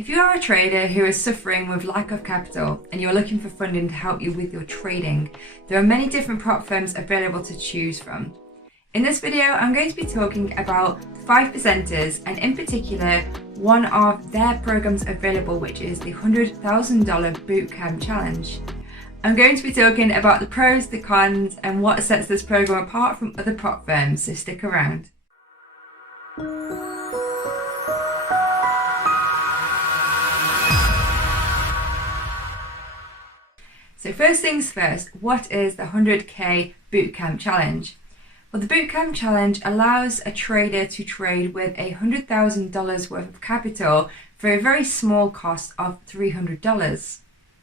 If you are a trader who is suffering with lack of capital and you're looking for funding to help you with your trading, there are many different prop firms available to choose from. In this video, I'm going to be talking about 5%ers and in particular, one of their programs available, which is the $100,000 Bootcamp Challenge. I'm going to be talking about the pros, the cons, and what sets this program apart from other prop firms, so stick around. So first things first, what is the 100k Bootcamp Challenge? Well, the Bootcamp Challenge allows a trader to trade with $100,000 worth of capital for a very small cost of $300.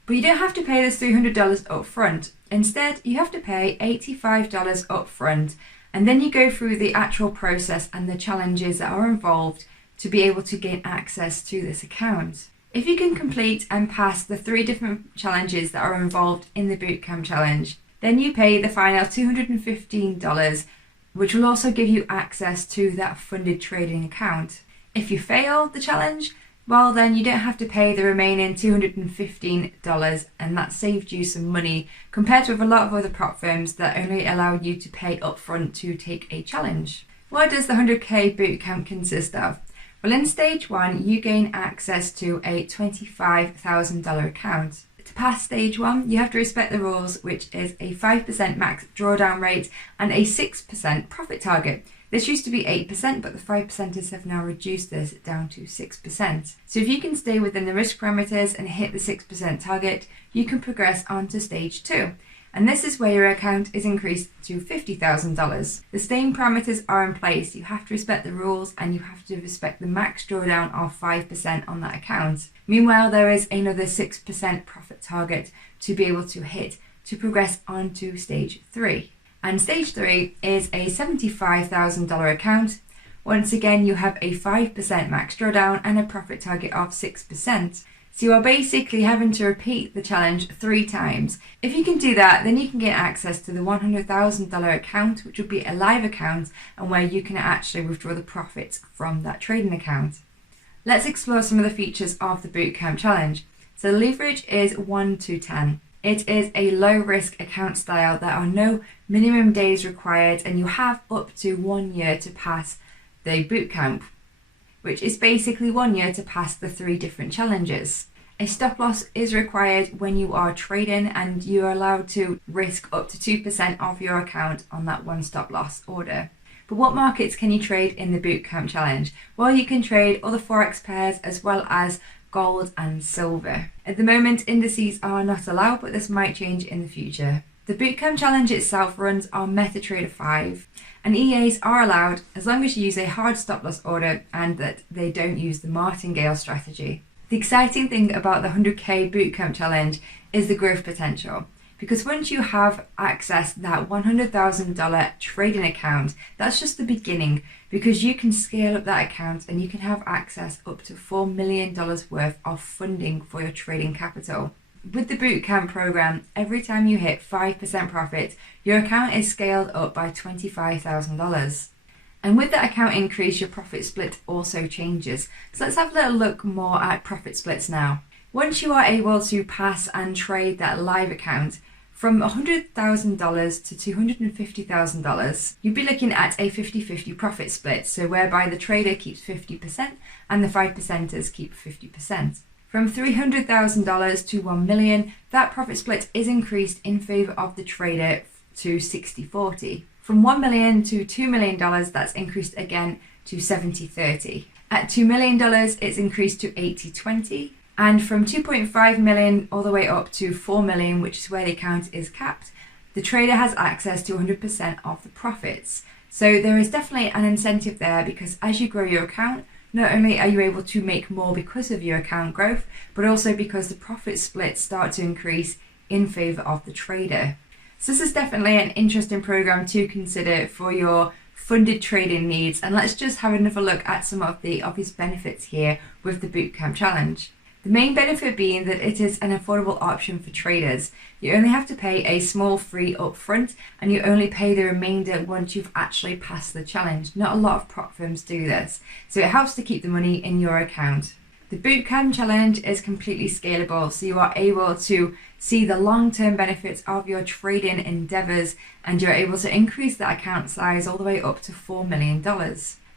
But you don't have to pay this $300 up front. Instead, you have to pay $85 up front, and then you go through the actual process and the challenges that are involved to be able to gain access to this account. If you can complete and pass the 3 different challenges that are involved in the Bootcamp Challenge, then you pay the final $215, which will also give you access to that funded trading account. If you fail the challenge, well then you don't have to pay the remaining $215, and that saved you some money compared to with a lot of other prop firms that only allow you to pay upfront to take a challenge. What does the 100k Bootcamp consist of? Well, in stage 1, you gain access to a $25,000 account. To pass stage 1, you have to respect the rules, which is a 5% max drawdown rate and a 6% profit target. This used to be 8%, but the 5%ers have now reduced this down to 6%. So if you can stay within the risk parameters and hit the 6% target, you can progress on to stage 2. And this is where your account is increased to $50,000. The same parameters are in place. You have to respect the rules and you have to respect the max drawdown of 5% on that account. Meanwhile, there is another 6% profit target to be able to hit to progress on to stage 3. And stage 3 is a $75,000 account. Once again, you have a 5% max drawdown and a profit target of 6%. So you are basically having to repeat the challenge 3 times. If you can do that, then you can get access to the $100,000 account, which will be a live account and where you can actually withdraw the profits from that trading account. Let's explore some of the features of the Bootcamp Challenge. So the leverage is 1 to 10. It is a low risk account style. There are no minimum days required and you have up to 1 year to pass the bootcamp, which is basically 1 year to pass the 3 different challenges. A stop loss is required when you are trading and you are allowed to risk up to 2% of your account on that one stop loss order. But what markets can you trade in the Bootcamp Challenge? Well, you can trade other Forex pairs as well as gold and silver. At the moment, indices are not allowed, but this might change in the future. The Bootcamp Challenge itself runs on MetaTrader 5, and EAs are allowed as long as you use a hard stop loss order and that they don't use the martingale strategy. The exciting thing about the 100k Bootcamp Challenge is the growth potential, because once you have access to that $100,000 trading account, that's just the beginning, because you can scale up that account and you can have access up to $4 million worth of funding for your trading capital. With the Bootcamp program, every time you hit 5% profit, your account is scaled up by $25,000. And with that account increase, your profit split also changes. So let's have a little look more at profit splits now. Once you are able to pass and trade that live account, from $100,000 to $250,000, you'd be looking at a 50-50 profit split, so whereby the trader keeps 50% and the 5%ers keep 50%. From $300,000 to $1 million, that profit split is increased in favor of the trader to 60-40. From $1 million to $2 million, that's increased again to 70-30. At $2 million, it's increased to 80-20. And from 2.5 million all the way up to 4 million, which is where the account is capped, the trader has access to 100% of the profits. So there is definitely an incentive there, because as you grow your account, not only are you able to make more because of your account growth, but also because the profit splits start to increase in favor of the trader. So this is definitely an interesting program to consider for your funded trading needs. And let's just have another look at some of the obvious benefits here with the Bootcamp Challenge. The main benefit being that it is an affordable option for traders. You only have to pay a small fee up front and you only pay the remainder once you've actually passed the challenge. Not a lot of prop firms do this, so it helps to keep the money in your account. The Bootcamp challenge is completely scalable, so you are able to see the long-term benefits of your trading endeavors, and you're able to increase that account size all the way up to $4 million.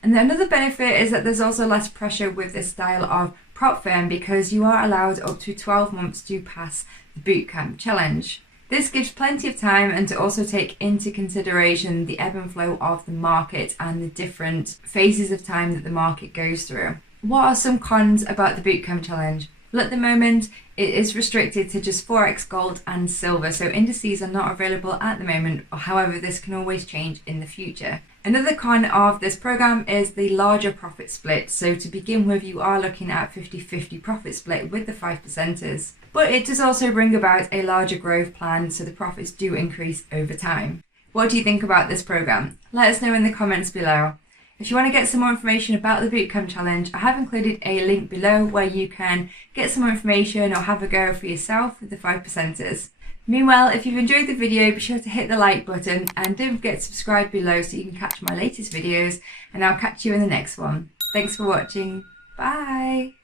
And another benefit is that there's also less pressure with this style of prop firm because you are allowed up to 12 months to pass the Bootcamp challenge. This gives plenty of time and to also take into consideration the ebb and flow of the market and the different phases of time that the market goes through. What are some cons about the Bootcamp challenge? Well, at the moment, it is restricted to just Forex, gold and silver, so indices are not available at the moment. However, this can always change in the future. Another con of this program is the larger profit split. So to begin with, you are looking at 50-50 profit split with the 5%ers. But it does also bring about a larger growth plan, so the profits do increase over time. What do you think about this program? Let us know in the comments below. If you want to get some more information about the Bootcamp challenge, I have included a link below where you can get some more information or have a go for yourself with the 5%ers. Meanwhile, if you've enjoyed the video, be sure to hit the like button and don't forget to subscribe below so you can catch my latest videos, and I'll catch you in the next one. Thanks for watching. Bye!